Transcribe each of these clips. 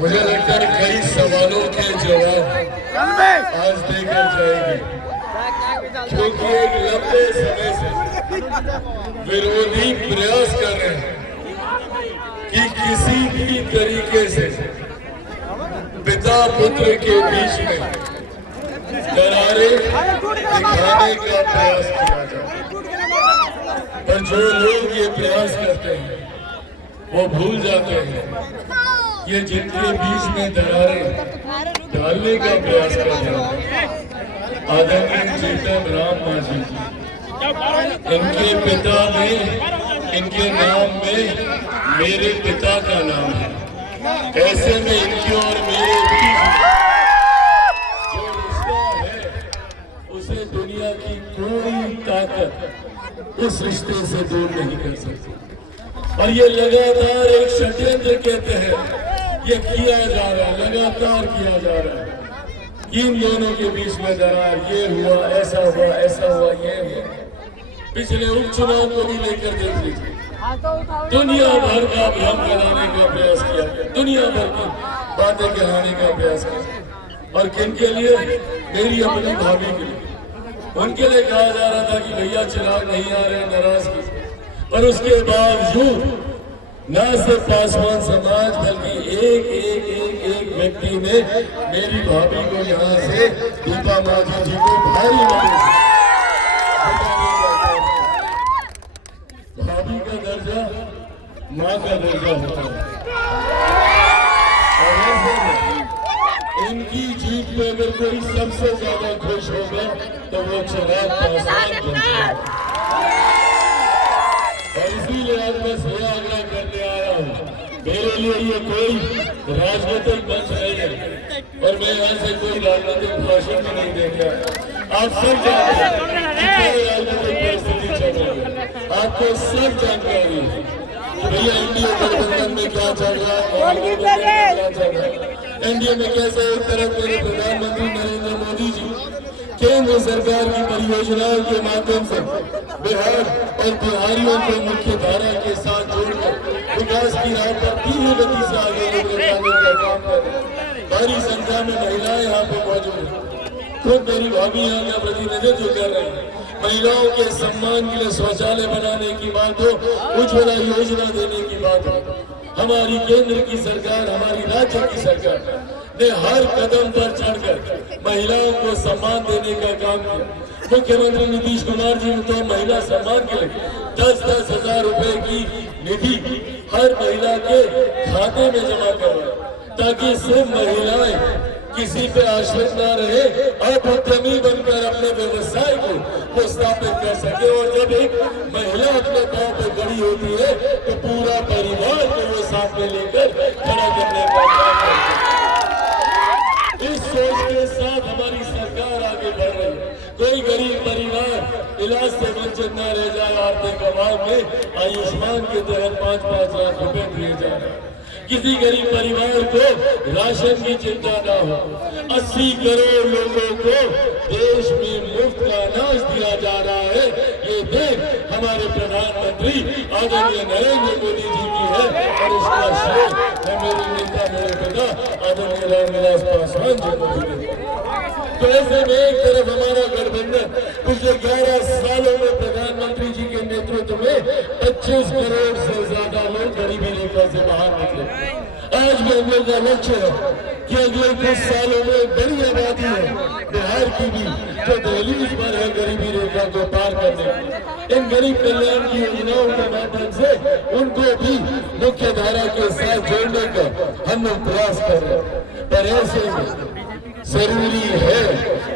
मुझे लगता है कई सवालों के जवाब आज देकर जाएंगे, क्योंकि एक लंबे समय से विरोधी प्रयास कर रहे हैं कि किसी भी तरीके से पिता पुत्र के बीच में दरारें दिखाने का प्रयास किया जाए। पर जो लोग ये प्रयास करते हैं वो भूल जाते हैं ये जिनके बीच में दरारें डालने का प्रयास कर रहे हैं आदरणीय चेतन राम मांझी जी, इनके पिता में, इनके नाम में मेरे पिता का नाम है। ऐसे में इनकी और मेरे बीच जो रिश्ता है उसे दुनिया की कोई ताकत उस रिश्ते से दूर नहीं कर सकती। और ये लगातार एक षड्यंत्र के तहत ये किया जा रहा है, लगातार किया जा रहा है। इन दोनों के बीच में दरार, ये हुआ, ऐसा हुआ, ऐसा हुआ, ये हुआ। पिछले उपचुनाव को भी लेकर देख लीजिए, दुनिया भर का भ्रम फैलाने का प्रयास किया गया, दुनिया भर की बातें कहलाने का प्रयास किया। और किन के लिए? मेरी अपनी भाभी के लिए। उनके लिए कहा जा रहा था कि भैया चिराग नहीं आ रहे, नाराजगी। पर उसके बावजूद न सिर्फ पासवान समाज बल्कि एक व्यक्ति ने मेरी भाभी को यहाँ से दीपा मांझी जी को भारी मदद। भाभी का दर्जा माँ का दर्जा होता है। और ऐसे इनकी जीत पे अगर कोई सबसे ज्यादा खुश होगा तो वो चिराग पासवान बनता है। और इसीलिए आज मैं सेवा आग्रह करने आया हूँ। मेरे लिए ये कोई राजनीतिक मंच नहीं है और मैं यहाँ से कोई राजनीतिक भाषण भी नहीं दे रहा। आप सब जानते हैं कि राजनीतिक परिस्थिति चल रही है, आपको सब जानकारी है कि भैया एनडीए गठबंधन में क्या चल रहा है। एनडीए में कैसे एक तरफ मेरे प्रधानमंत्री नरेंद्र मोदी जी केंद्र सरकार की परियोजनाओं के माध्यम से बिहार और बिहारियों को मुख्य धारा के साथ जोड़कर विकास की राह पर धीमी गति से आगे लेकर जाने का काम कर रहे हैं। भारी संख्या में महिलाएं यहाँ पे मौजूद हैं। खुद मेरी भाभी यहाँ का प्रतिनिधित्व कर रही है। महिलाओं के सम्मान के लिए शौचालय बनाने की बात हो, उज्ज्वला योजना देने की बात हो, हमारी केंद्र की सरकार, हमारी राज्य की सरकार ने हर कदम पर चढ़कर महिलाओं को सम्मान देने का काम किया। मुख्यमंत्री नीतीश कुमार जी ने तो महिला सम्मान के लिए 10-10 हजार रुपए की निधि हर महिला के खाते में जमा करवाई, ताकि सिर्फ महिलाएं किसी पे आश्रित न रहे, आप उद्यमी बनकर अपने व्यवसाय को स्थापित कर सके। और जब एक महिला अपने पांव पे खड़ी होती है तो पूरा परिवार को वो साथ में लेकर खड़ा करने का काम करती है। इस सोच के साथ हमारी सरकार आगे बढ़ रही है। कोई गरीब परिवार इलाज से वंचित न रह जाए। आर्थिक अभाव में आयुष्मान के तहत 5-5 लाख रुपए दिए जा रहे हैं। किसी गरीब परिवार को राशन की चिंता न हो। 80 करोड़ लोगों को देश में मुफ्त का अनाज दिया जा रहा है। ये देख हमारे प्रधानमंत्री आदरणीय नरेंद्र मोदी जी की है और इसका श्रेय मैं मेरे नेता, मेरे पिता आदरणीय रामविलास पासवान जी को देता हूं। तो ऐसे में एक तरफ हमारा गठबंधन पिछले 11 सालों में प्रधानमंत्री जी के नेतृत्व में 25 करोड़ से ज्यादा लोग गरीबी रेखा से बाहर निकले। आज भी हम लोग का लक्ष्य है कि अगले कुछ सालों में बड़ी आबादी है बिहार की भी जो दहलीज पर है गरीबी रेखा को पार करने। इन गरीब कल्याण की योजनाओं के माध्यम से उनको भी मुख्य धारा के साथ जोड़ने का हम लोग प्रयास कर रहे हैं। पर ऐसे में जरूरी है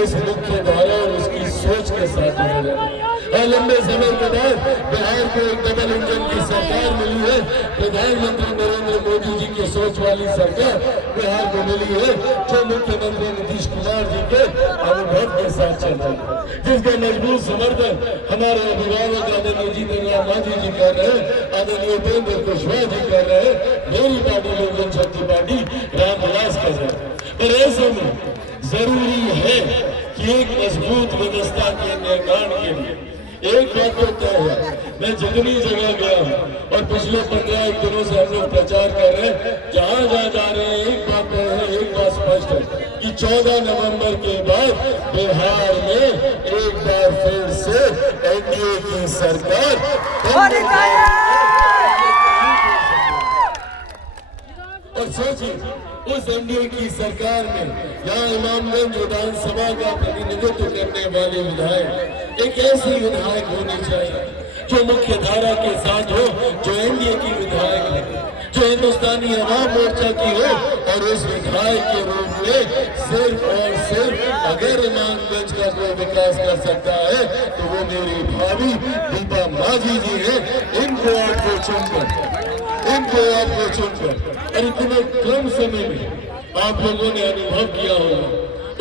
इस मुख्य धारा और उसकी सोच के साथ जुड़े। लंबे समय के बाद बिहार को एक डबल इंजन की सरकार मिली है। प्रधानमंत्री नरेंद्र मोदी जी की सोच वाली सरकार बिहार को मिली है, जो मुख्यमंत्री नीतीश कुमार जी के अनुभव के साथ चल रही है, जिसका मजबूत समर्थन हमारे अभिभावक आदरणीय जीतन राम मांझी जी कर रहे हैं, आदरणीय उपेंद्र कुशवाहा जी कर रहे हैं, मेरी पार्टी लोक जनशक्ति पार्टी रामविलास कर रहे हैं। पर ऐसे में जरूरी है कि एक मजबूत व्यवस्था के निर्माण के लिए एक बात तो तय है, मैं जितनी जगह गया हूँ और पिछले 15 दिनों से हम लोग प्रचार कर रहे हैं, जहाँ जा रहे हैं एक 14 नवंबर के बाद बिहार में एक बार फिर से एनडीए की सरकार और सोचिए उस एनडीए की सरकार में यहाँ इमामगंज विधानसभा का प्रतिनिधित्व करने वाले विधायक एक ऐसे विधायक होने चाहिए जो मुख्य धारा के साथ हो, जो एनडीए की विधायक हो, जो हिंदुस्तानी अवाम मोर्चा की हो, और उस विधायक के रूप में सिर्फ और सिर्फ अगर इमामगंज का कोई विकास कर सकता है तो वो मेरी भाभी दीपा माझी जी है। इनको आपको चुनकर और इतने कम समय में आप लोगों ने अनुभव किया होगा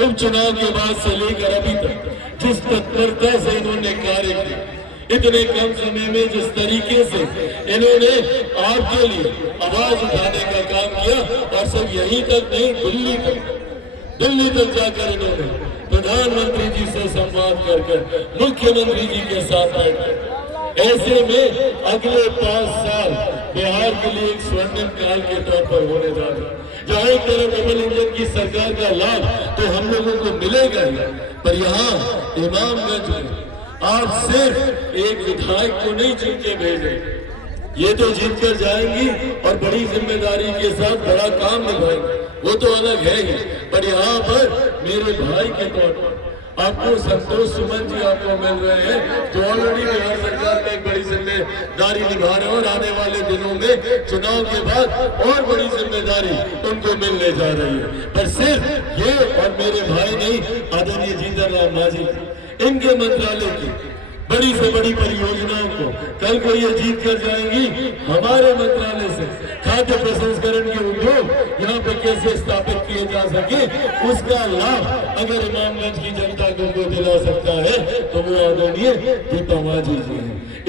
उपचुनाव के बाद से लेकर अभी तक जिस तत्परता से इन्होंने कार्य किया, इतने कम समय में जिस तरीके से इन्होंने आपके लिए आवाज उठाने का काम किया, और सब यहीं तक नहीं दिल्ली तक जाकर इन्होंने प्रधानमंत्री जी से संवाद कर मुख्यमंत्री जी के साथ बैठकर ऐसे में अगले 5 साल बिहार के लिए एक स्वर्णिम काल के तौर पर होने जा रहे, जहाँ एक तरफ डबल इंजन की सरकार का लाभ तो हम लोगों को मिलेगा ही, पर यहाँ इमामगंज में आप सिर्फ एक विधायक को नहीं चुन के भेजे, ये तो जीत कर जाएंगी और बड़ी जिम्मेदारी के साथ बड़ा काम निभाएंगे, वो तो अलग है ही, पर यहाँ पर मेरे भाई के तौर पर आपको संतोष सुमन जी आपको मिल रहे हैं, जो ऑलरेडी बिहार सरकार में एक बड़ी जिम्मेदारी निभा रहे हैं और आने वाले दिनों में चुनाव के बाद और बड़ी जिम्मेदारी उनको मिलने जा रही है। पर सिर्फ ये और मेरे भाई नहीं, आदरणीय जीतन राम मांझी इनके मंत्रालय की बड़ी से बड़ी परियोजनाओं को कल को ये जीत कर जाएंगी। हमारे मंत्रालय से खाद्य प्रसंस्करण के उद्योग यहाँ पे कैसे स्थापित किए जा सके, उसका लाभ अगर इमामगंज की जनता को दिला सकता है तो वो आदरणीय दीपा माझी जी है।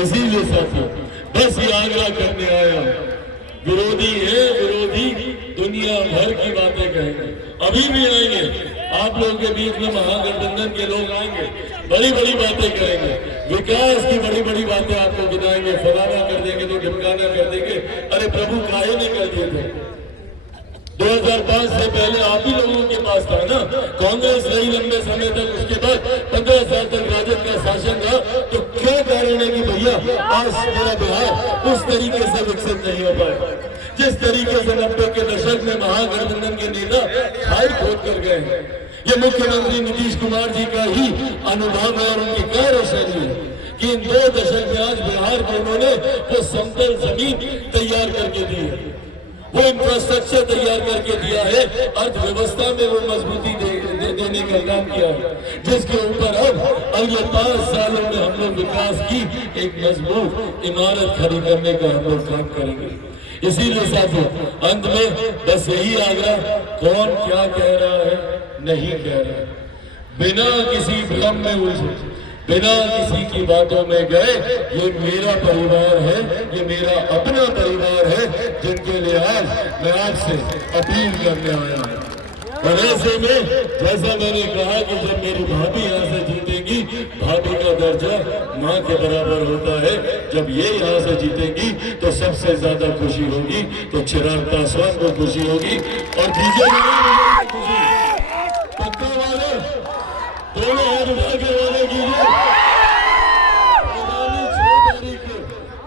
इसीलिए साथियों बस ये आग्रह करने आया, विरोधी है विरोधी दुनिया भर की बातें कहेंगे, अभी भी आएंगे आप लोगों के बीच में, महागठबंधन के लोग आएंगे, बड़ी बड़ी बातें करेंगे, विकास की बड़ी बड़ी बातें आपको गिनाएंगे, फलाना कर देंगे तो ढिमकाना कर देंगे। अरे प्रभु काहे नहीं कर दिए थे? 2005 से पहले आप ही लोगों के पास था ना, कांग्रेस रही लंबे समय तक, उसके बाद 15 साल तक राजद का शासन रहा, तो क्या कारण है कि भैया आज मेरा बिहार उस तरीके से विकसित नहीं हो पाया जिस तरीके से 90 के दशक में महागठबंधन के नेता खाई खोद कर गए। ये मुख्यमंत्री नीतीश कुमार जी का ही अनुभव है और उनकी कार्यशैली है कि इन 2 दशक में आज बिहार को उन्होंने वो समतल जमीन तैयार करके दी है, वो इंफ्रास्ट्रक्चर तैयार करके दिया है, अर्थव्यवस्था में वो मजबूती देने का काम किया है, जिसके ऊपर अब अगले 5 सालों में हम लोग विकास की एक मजबूत इमारत खड़ी करने का हम लोग काम करेंगे। इसीलिए साथियों अंत में बस यही आग्रह, कौन क्या कह रहा है नहीं कह रहा है, बिना किसी भ्रम में उलझे, बिना किसी की बातों में गए, ये मेरा परिवार है, ये मेरा अपना परिवार है, जिनके लिए आज मैं आपसे अपील करने आया हूँ। और ऐसे में जैसा मैंने कहा कि जब मेरी भाभी यहाँ से जीतेगी, भाभी का दर्जा माँ के बराबर होता है, जब ये यहाँ से जीतेगी तो सबसे ज्यादा खुशी होगी, तो चिराग पासवान को खुशी होगी और बीजेपी खुशी। पक्का वाले दोनों हाथ उठा के वाले कीजिए। आगामी 6 तारीख को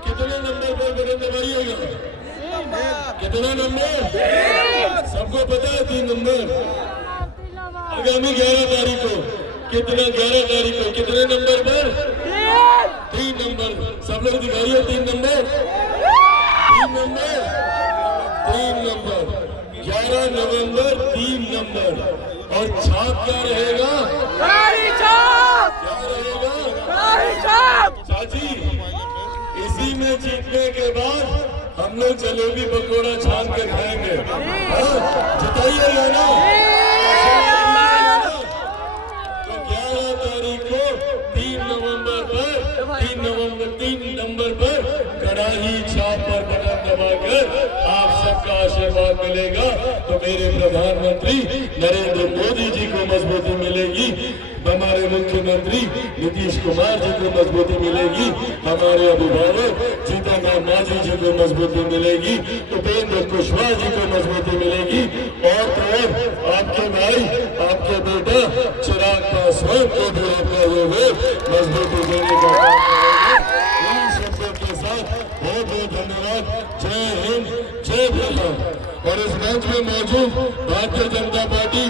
कितने नंबर पर बटन दबाइएगा? कितना नंबर? सबको पता है 3 नंबर। आगामी 11 तारीख को कितना? 11 तारीख को कितने नंबर पर? 3 नंबर। सब लोग दिखाइए 3 नंबर। 3 नंबर 11 नवंबर 3 नंबर। और छाप क्या रहेगा? क्या रहेगा चाची? इसी में जीतने के बाद हम लोग जलेबी पकौड़ा छान के खाएंगे। जिताइएगा ना? तो 11 तारीख को 3 नवंबर पर कड़ाही छाप पर बटन दबाकर आप सबका आशीर्वाद मिलेगा, तो मेरे प्रधानमंत्री नरेंद्र मोदी जी को मजबूती मिलेगी, हमारे मुख्यमंत्री नीतीश कुमार जी को मजबूती मिलेगी, हमारे अभिभावक जीतन राम मांझी जी को मजबूती मिलेगी, उपेंद्र कुशवाहा जी को मजबूती मिलेगी, और तो और आपके भाई को भी आपका हुए मजबूती देने का काम करेंगे। इन शब्दों के साथ बहुत बहुत धन्यवाद। जय हिंद, जय भारत। और इस मंच में मौजूद भारतीय जनता पार्टी,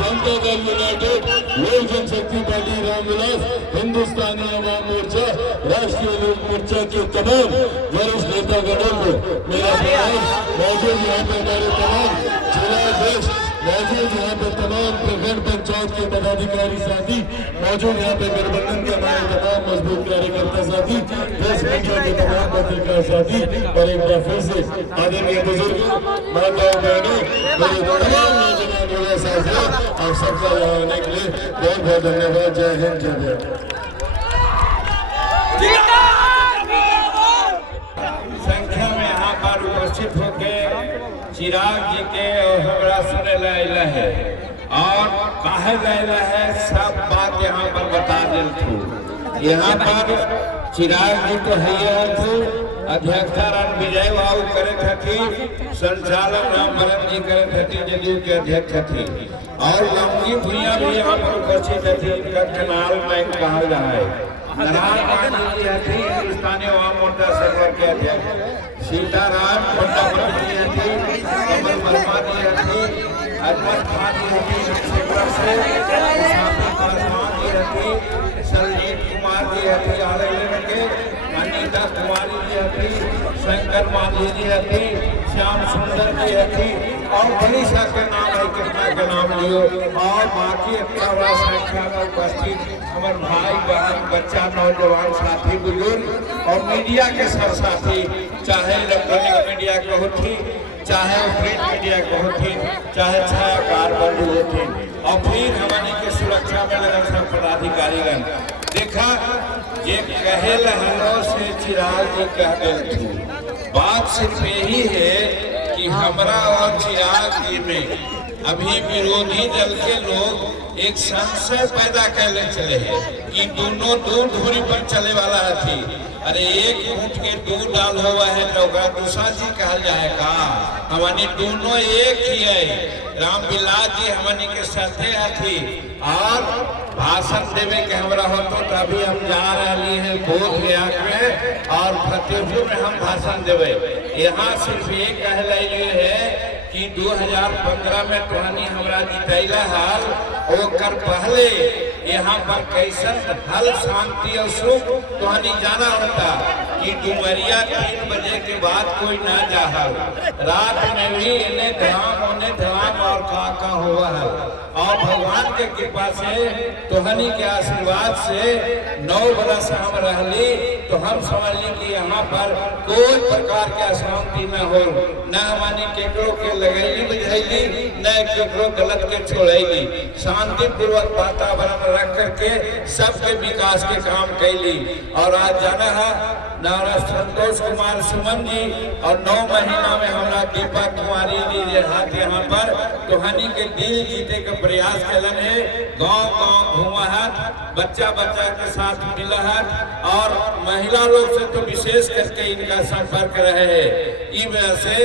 जनता दल यूनाइटेड, लोक जनशक्ति पार्टी रामविलास, हिंदुस्तानी अवाम मोर्चा, राष्ट्रीय लोक मोर्चा के तमाम वरिष्ठ नेतागणों को मेरा प्रणाम। मौजूद यहाँ पे हमारे तमाम जिलाध्यक्ष मौजूद, यहाँ पे तमाम प्रखंड पंचायत के पदाधिकारी साथी मौजूद, यहाँ पे गठबंधन के हमारे तमाम मजबूत कार्यकर्ता साथी, प्रेस मीडिया के तमाम पत्रकार साथी, और एक बार फिर से आदरणीय बुजुर्ग माताओं बहनों, मेरे तमाम नौजवान युवा साथियों, आप सबका यहाँ आने के लिए बहुत बहुत धन्यवाद। जय हिंद, जय भारत। संख्या में यहाँ पर उपस्थित होके चिराग जी के और हमरा सुने लाइला है और काहे लाइला है, सब बात यहाँ पर बता दें। यहाँ पर चिराग जी तो है थे, अध्यक्षता रणविजय बाबू करे थी, संचालन रामवरण जी करे थे, जदयू के अध्यक्ष थे, और लंबी भूया भी यहाँ पर उपस्थित थी। इनका कनाल बैंक कहा जा है, हिंदुस्तानी अवाम मोर्चा सरकार के अध्यक्ष सीताराम पंडापति जी थी, कमल वर्मा जी थी, अजमत खान जी थी, पासवान जी थी, संजीत कुमार जी थी, आरएलएन के अनीता कुमारी जी थी, शंकर माली जी थी, श्याम सुंदर जी थी, और बड़ी संख्या नाम है, कितना के नाम लियो, और बाकी इतना बड़ा संख्या में उपस्थित हमारे भाई बहन बच्चा नौजवान साथी बुजुर्ग और मीडिया के सब साथी, चाहे इलेक्ट्रॉनिक मीडिया के होती, चाहे प्रिंट मीडिया के होती, चाहे छायाकार बंधु होती, और फिर हमारे के सुरक्षा में लगे सब पदाधिकारीगण। देखा ये कहे लहरों से चिराग जी कह गए, बात सिर्फ यही है कि हमरा और चिराग जी में अभी विरोधी दल के लोग एक संशय पैदा करने चले हैं कि दोनों दूर दूरी पर चले वाला थी। अरे एक ऊँट के दूर डाल हुआ है तो दूसरा जी कहा जाएगा, हमारी दोनों एक ही है। रामविलास जी हमारी के साथे थी और भाषण देवे के हमरा हो तो अभी हम जा रहे हैं बोध गया में और फतेहपुर में हम भाषण देवे। यहाँ सिर्फ ये कह रही है कि 2015 में टहनी हमरा जितैला हाल ओकर पहले यहाँ पर कैसन हल शांति और सुख टहनी जाना होता कि डुमरिया 3 बजे के बाद कोई ना जा, रात में भी इन्हें धाम उन्हें धाम और का हुआ है। और भगवान के कृपा से टहनी के आशीर्वाद से 9 बरस हम रहली तो हम समझ ली कि यहाँ पर कोई प्रकार के अशांति न हो, न हमारी केकरो के लगैली बुझैली, न केकरो गलत के छोड़ैली, शांति पूर्वक वातावरण रख करके सबके विकास के काम कैली। और आज जाना है नारा संतोष कुमार सुमन जी और 9 महीना में हमारा दीपक कुमारी जी हाथ यहाँ पर टहनी के दिल जीते का प्रयास कलन है। गांव गांव घूमा है, बच्चा बच्चा के साथ मिला है और महिला लोग से तो विशेष करके इनका संपर्क रहे है। इस वजह से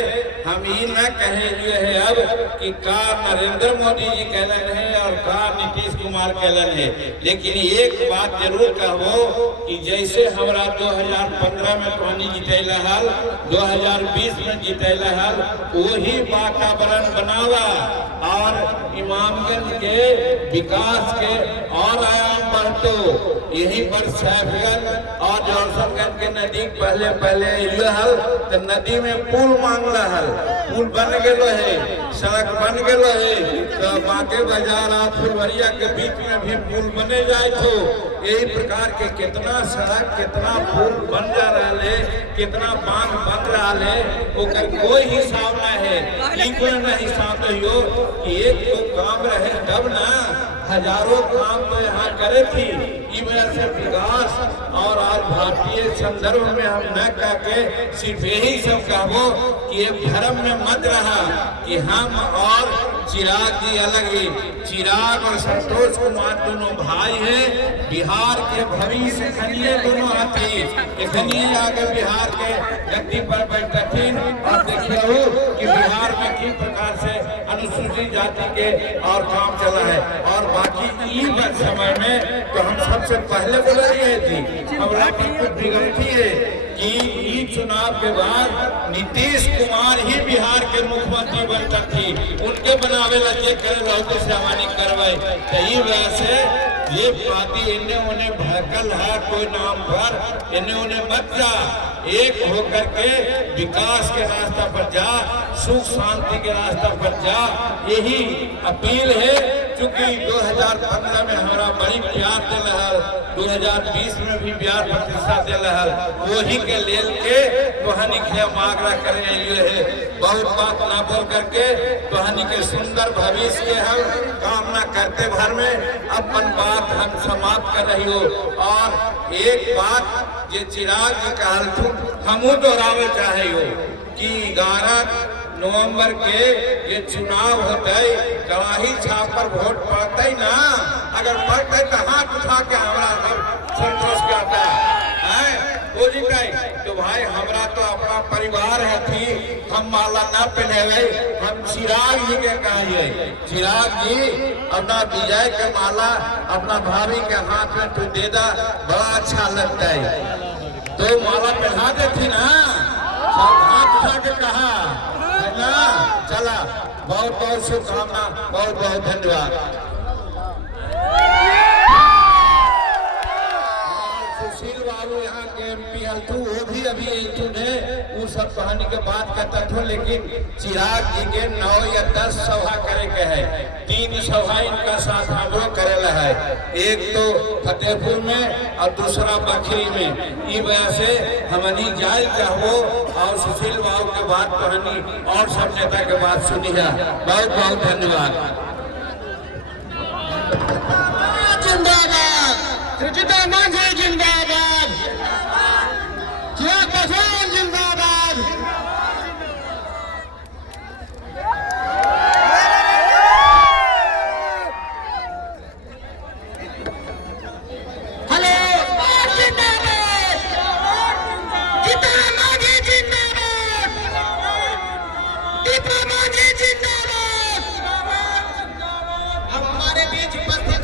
हम ये न कहे हुए है अब कि का नरेंद्र मोदी जी कहलन है और का नीतीश कुमार कहलन है, लेकिन एक बात जरूर कहो कि जैसे हमारा 2015 में टहनी जितैला हाल, 2020 में जितैला हाल, वही वातावरण बनावा और इमामगंज के विकास के और आयाम बढ़तो। यही पर सैफगंज और जौहरगंज के नजदीक पहले पहले हल तो नदी में पुल मांगला हल, पुल बन गए है, सड़क बन गए है, तो बांके बाजार और फुलवरिया के बीच में भी पुल बने जाए तो यही प्रकार के कितना सड़क कितना पुल बन जा रहा है, कितना बांध बन रहा है, ओकर कोई हिसाब न है। न हिसाब हो कि एक तो काम रहे तब ना, हजारों काम तो यहाँ करे थी। इस वजह से विकास और आज भारतीय संदर्भ में हम न कहके सिर्फ यही सब कहो कि ये धर्म में मत रहा कि हम और चिराग जी अलग ही, चिराग और संतोष कुमार दोनों भाई हैं। बिहार के भविष्य खनिये दोनों हाथी खनिये आगे बिहार के गद्दी पर बैठतीन। और देखिए कि बिहार में किस प्रकार से अनुसूचित जाति के और काम चला है। और बाकी समय में तो हम सबसे पहले बोल रहे थी, हमारा कुछ बिगड़ती है कि चुनाव के बाद नीतीश कुमार ही बिहार के मुख्यमंत्री बनता थी, उनके बनावे लगे करे रहते सामान्य करवाए। यही वजह से ये पार्टी इन्हें उन्हें भड़कल है कोई नाम पर, इन्हें उन्हें मत जा, एक होकर के विकास के रास्ता पर जा, सुख शांति के रास्ता पर जा, यही अपील है। चूंकि 2015 में हमारा बड़ी प्यार दे रहा, 2020 में भी प्यार प्रतिष्ठा दे रहा, वही के लेल के तोहनी के मांगरा करे है। बहुत बात ना बोल करके तोहनी के सुंदर भविष्य के हम कामना करते भर में अपन बात हम समाप्त कर रही हो। और एक बात ये चिराग जी कहलू हमू दोहरावे चाहे हो कि 11 नवंबर के ये चुनाव होते, कड़ाही छाप पर वोट पड़ते ना, अगर पड़ते तो हाथ उठा के हमारा सब संतोष करता है तो भाई हमरा तो अपना परिवार है थी, हम माला ना पहने, हम चिराग जी के कहिए, चिराग जी अपना विजय के माला अपना भाभी के हाथ में तू दे दा, बड़ा अच्छा लगता है। तो माला पहना देती ना, सब हाथ उठा के कहा ना, चला बहुत बहुत शुभकामना, बहुत बहुत धन्यवाद। सुशील बाबू यहाँ के MP हलतू, वो भी अभी वो सब कहानी के बात करता था, लेकिन चिराग जी के 9 या 10 सभा करे के है, 3 सभा इनका साथ हमरो करेला है, एक तो फतेहपुर में और दूसरा बखरी में। ई वजह से हमनी जाए चाहो और सुशील बाबू के बात कहानी और सब नेता के बात सुनी है। बहुत बहुत धन्यवाद। सुचिता मांझी जिंदाबाद, चिराग पासवान जिंदाबाद। हेलो जिंदाबाद, चिता मांझी जिंदाबाद, दीपा मांझी जिंदाबाद। अब हमारे बीच उपस्थित